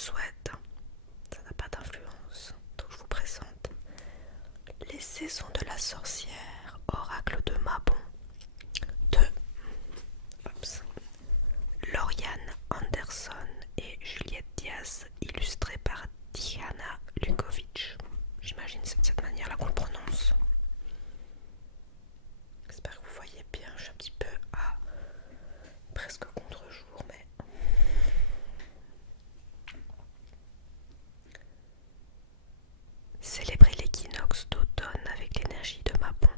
souhaite. Ça n'a pas d'influence. Donc je vous présente Les Saisons de la Sorcière, Oracle de Mabon de Lauriane Anderson et Juliette Diaz, illustré par Diana Lukovic. J'imagine c'est de cette manière-là qu'on le prononce. J'espère que vous voyez bien, je suis un petit peu à presque contre-jour, mais célébrer l'équinoxe d'automne avec l'énergie de Mabon.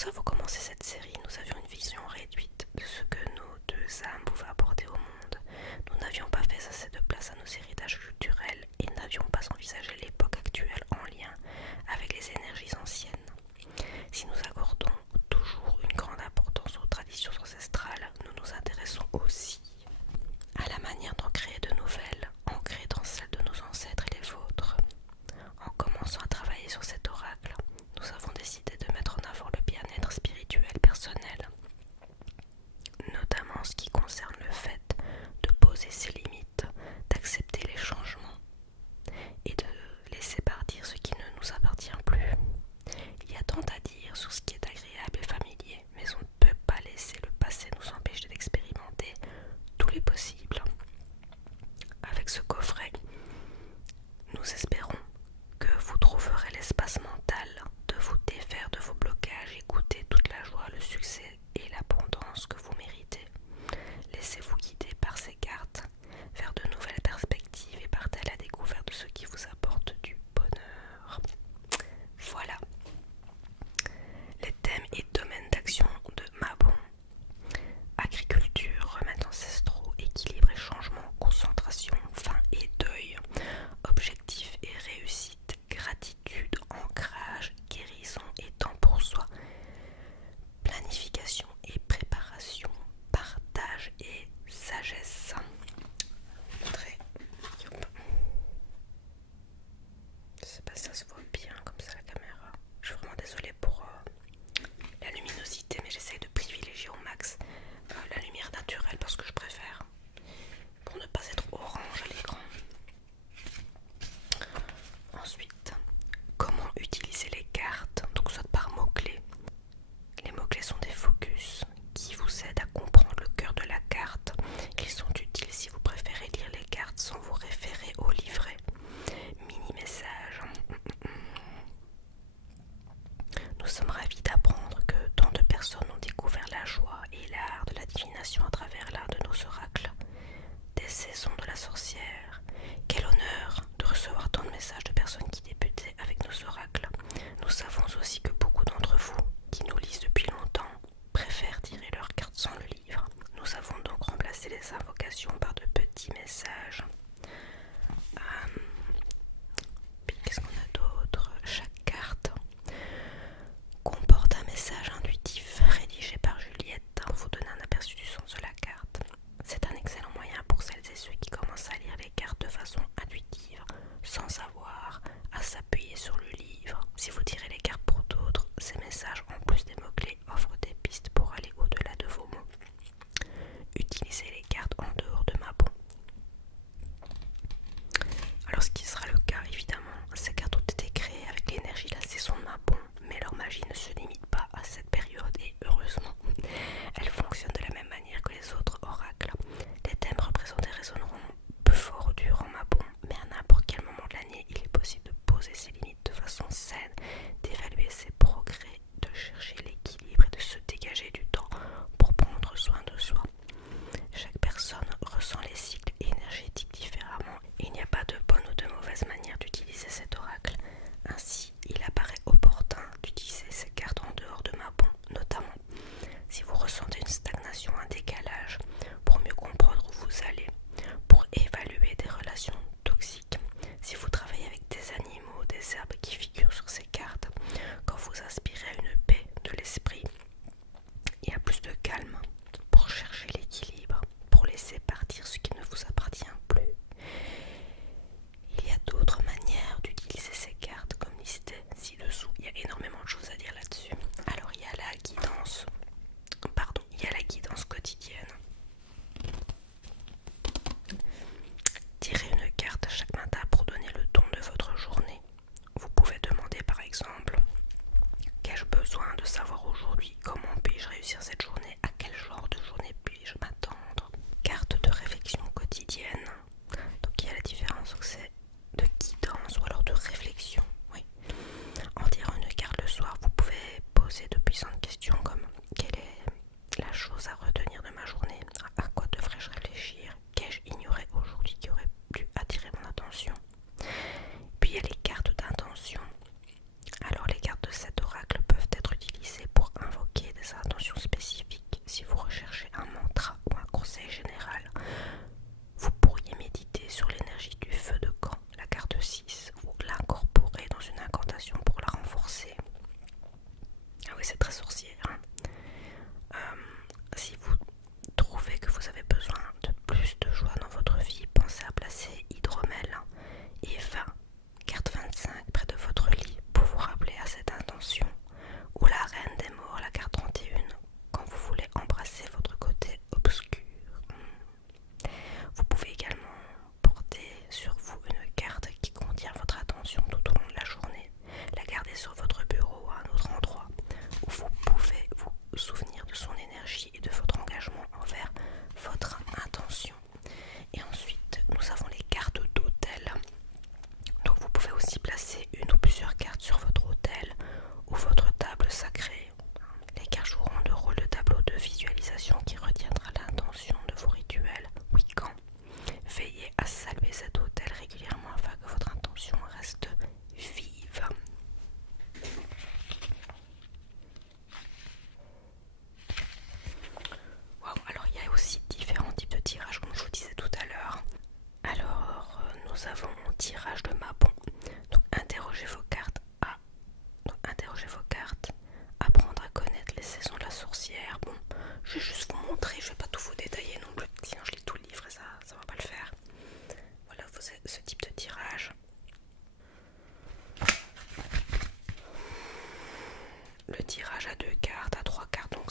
nous avons commencé cette série, nous avions une vision réduite de ce que nos deux âmes pouvaient apporter au monde. Nous n'avions pas fait assez de place à nos héritages culturels et n'avions pas envisagé l'époque actuelle en lien avec les énergies anciennes. Si nous accordons toujours une grande importance aux traditions ancestrales, nous nous intéressons aussi à la manière d'en créer de nouvelles, ancrées dans celles de nos ancêtres et les vôtres. En commençant à travailler sur cet oracle, nous avons décidé de mettre en avant le bien-être spirituel personnel, notamment en ce qui concerne le fait de poser ses limites, d'accepter les changements et de laisser partir ce qui ne nous appartient plus. Il y a tant à dire sur ce qui est agréable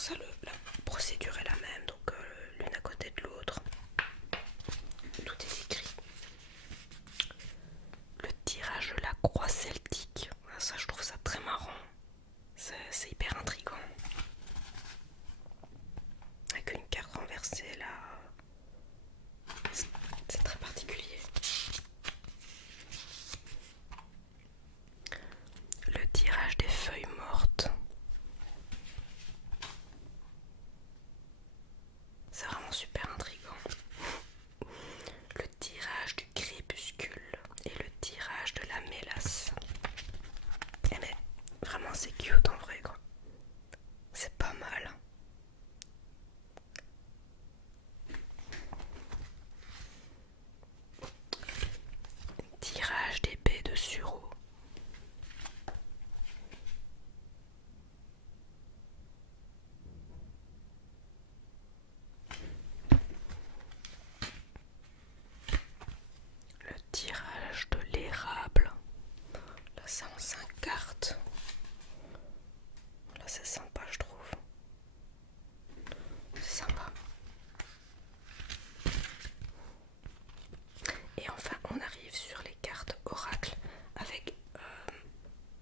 ça, la procédure est la même, donc l'une à côté de l'autre. Tout est écrit. Le tirage de la croix celtique. Ça, je trouve ça très marrant. C'est hyper intriguant. Avec une carte renversée là. C'est très particulier. Le tirage des feuilles mortes. C'est vraiment super intriguant. Le tirage du crépuscule et le tirage de la mélasse. Eh mais vraiment c'est cute en vrai quoi. C'est pas mal. Tirage des baies de sureau. Le tirage de l'érable. Là c'est en 5 cartes. Là c'est sympa je trouve. C'est sympa. Et enfin on arrive sur les cartes oracle avec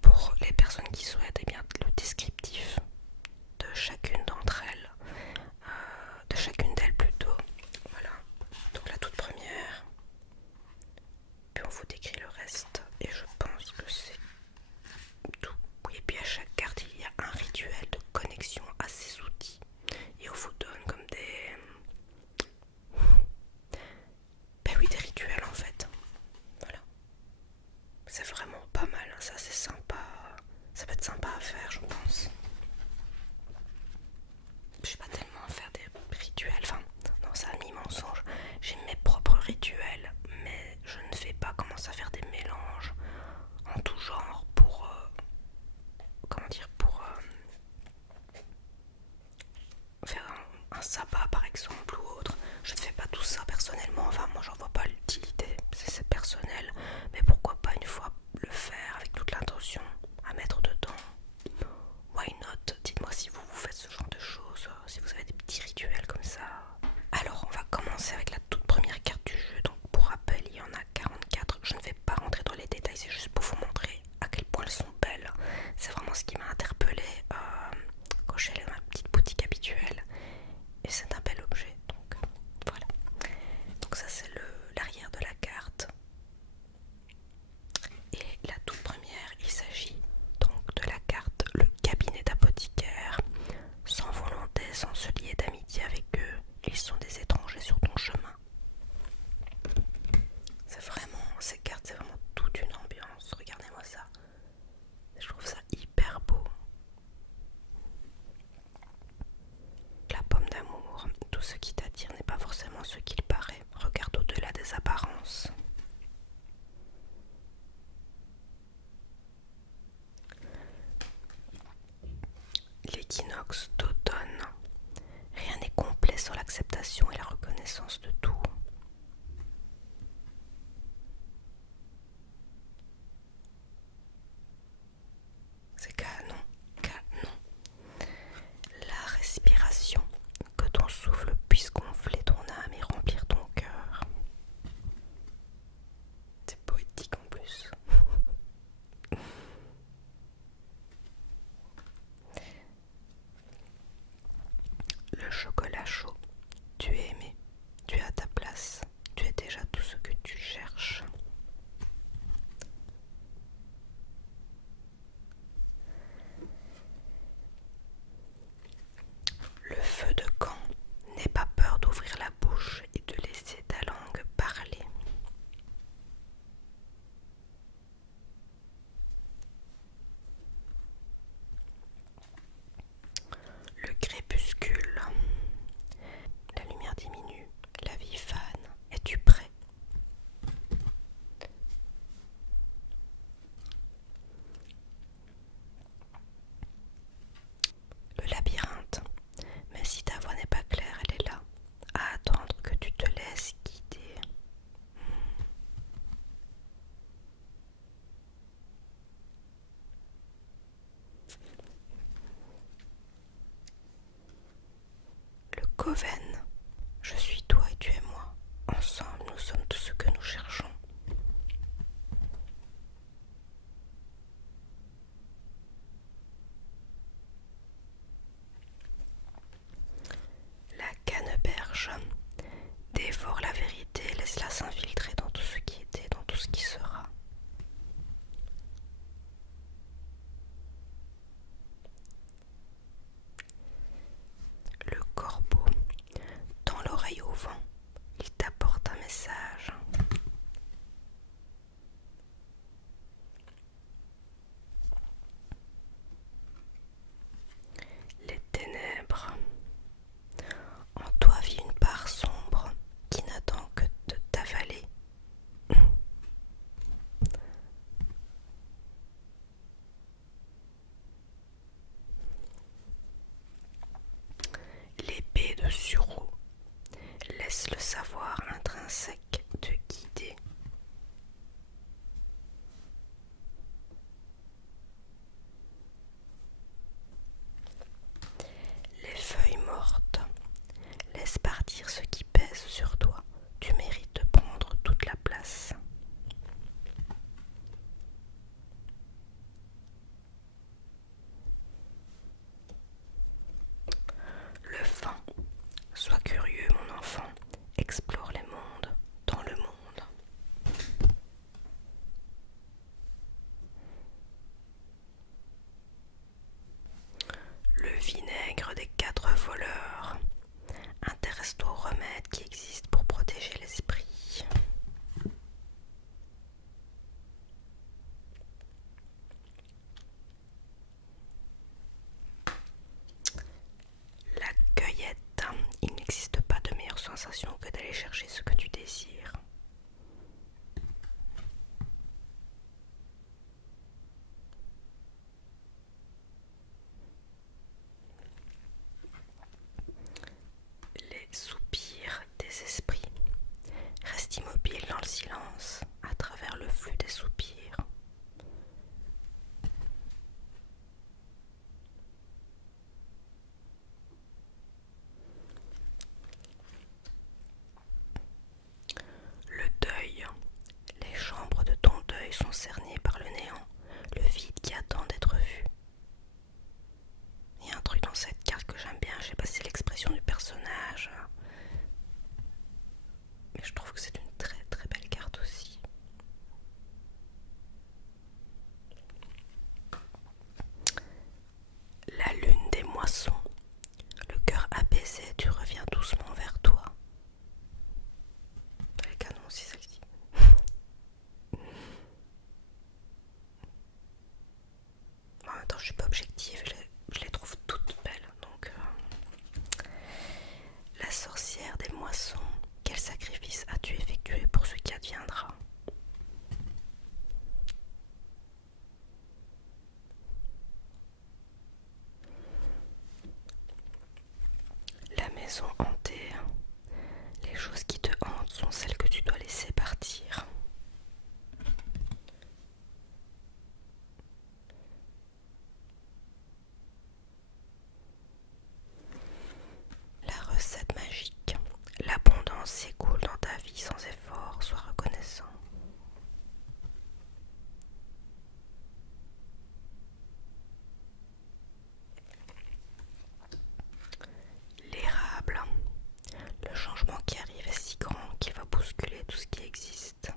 pour les personnes qui souhaitent eh bien, le descriptif de chacune d'entre elles, de chacune d'elles plutôt. Voilà, donc la toute première, puis on vous décrit le reste et je pense que c'est tout. Et puis à chaque carte il y a un rituel de connexion à ces outils et on vous donne comme des... Ben oui, des rituels en fait. Voilà. C'est vraiment pas mal, hein. Ça c'est sympa. Ça va être sympa à faire je pense. Beethoven. Je suis toi et tu es moi. Ensemble, nous sommes tout ce que nous cherchons. La canneberge dévore la vérité, laisse-la s'infiltrer dans tout ce qui était, dans tout ce qui sera. Le corbeau tend l'oreille au vent, il t'apporte un message. Les ténèbres. En toi vit une part sombre qui n'attend que de t'avaler. L'épée de Suro laisse le savoir intrinsèque te guider. Les feuilles mortes laissent partir ce qui pèse sur toi. Tu mérites de prendre toute la place. Le vent. Sois curieux, mon enfant. Explore les mondes dans le monde. Le vinaigre des 4 voleurs. Intéresse-toi aux remèdes qui existent pour protéger l'esprit. La cueillette. Il n'existe pas de meilleure sensation que d'aller chercher ce que tu désires. Les soupirs des esprits. Reste immobile dans le silence, à travers le flux des soupirs. Le deuil. Les chambres de ton deuil sont cernées par le néant, le vide qui attend d'être vu. Il y a un truc dans cette carte que j'aime bien, je sais pas si c'est l'expression du personnage, mais je trouve que c'est une très très belle carte aussi. La lune des moissons. Le cœur apaisé, tu reviens doucement vers toi. Elle est canon aussi celle-ci. En même temps, je suis pas objective, je les trouve toutes belles. Donc, la sorcière des moissons. Quel sacrifice as-tu effectué pour ce qui adviendra? La maison hantée. Les choses qui te hantent sont celles que tu dois laisser partir. La recette magique. L'abondance s'écoule dans ta vie sans effort, sois reconnaissant. L'érable. Le changement qui arrive est si grand qu'il va bousculer tout ce qui existe.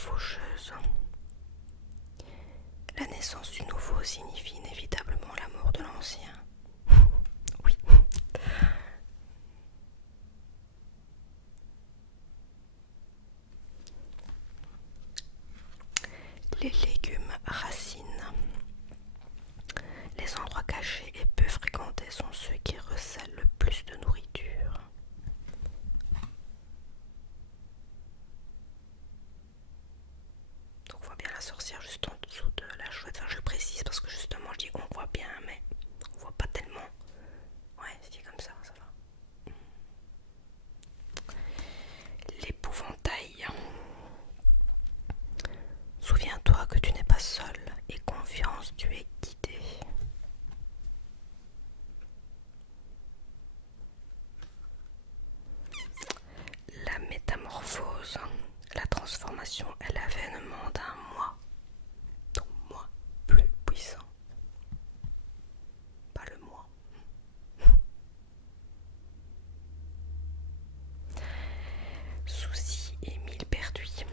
faucheuse. La naissance du nouveau signifie inévitablement la mort de l'ancien. Oui. Les légumes racines. Les endroits cachés et peu fréquentés sont ceux qui recèlent le plus de nourriture. Donc on voit bien la sorcière juste en dessous de la chouette. Enfin, je précise parce que justement je dis on voit bien, mais on voit pas tellement. Ouais, c'est comme ça va. L'épouvantail. Souviens-toi que tu n'es pas seul et confiance, tu es guidé. La métamorphose, la transformation est l'avènement d'un moi, ton moi plus puissant, pas le moi. Soucis et millepertuis,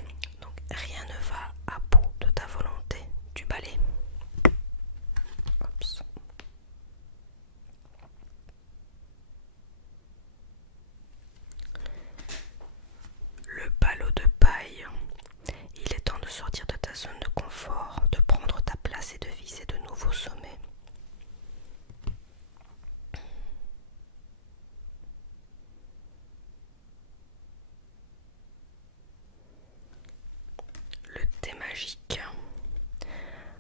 donc rien ne va à bout de ta volonté, du balai. Oups. Le ballot de paille. Il est temps de sortir de ta zone de confort, de prendre ta place et de viser de nouveaux sommets. Le thé magique.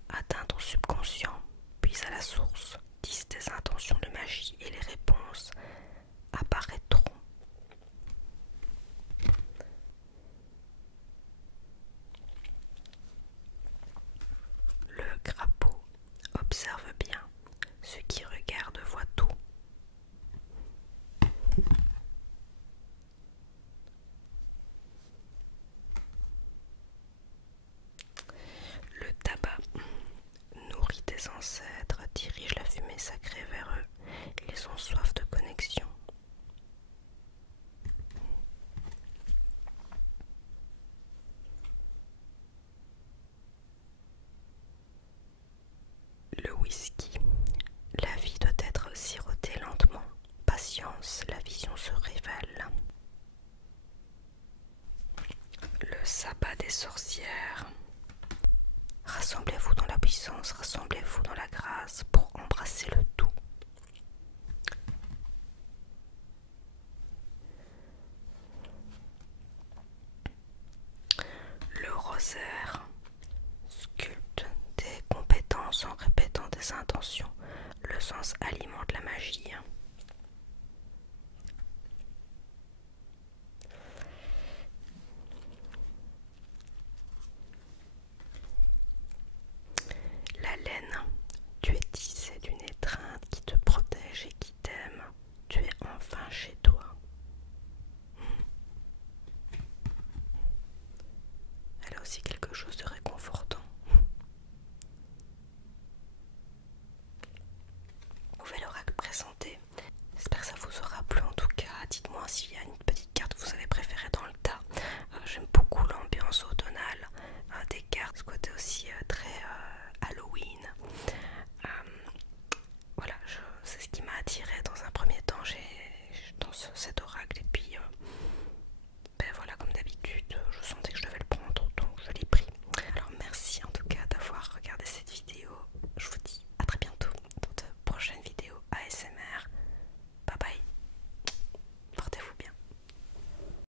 Atteins ton subconscient, puis à la source, dis tes intentions de magie et les réponses apparaîtront. Le crapaud. Observe bien. Ceux qui regardent voient tout. Le tabac. Nourrit tes ancêtres, dirige la fumée sacrée vers eux. Ils ont soif de connexion. Le whisky. La vie doit être sirotée lentement. Patience, la vision se révèle. Le sabbat des sorcières. Rassemblez-vous dans la puissance, rassemblez-vous dans la grâce pour embrasser le tout. Le rosaire. Sculpte tes compétences en répétant tes intentions. Le sens alimente la magie.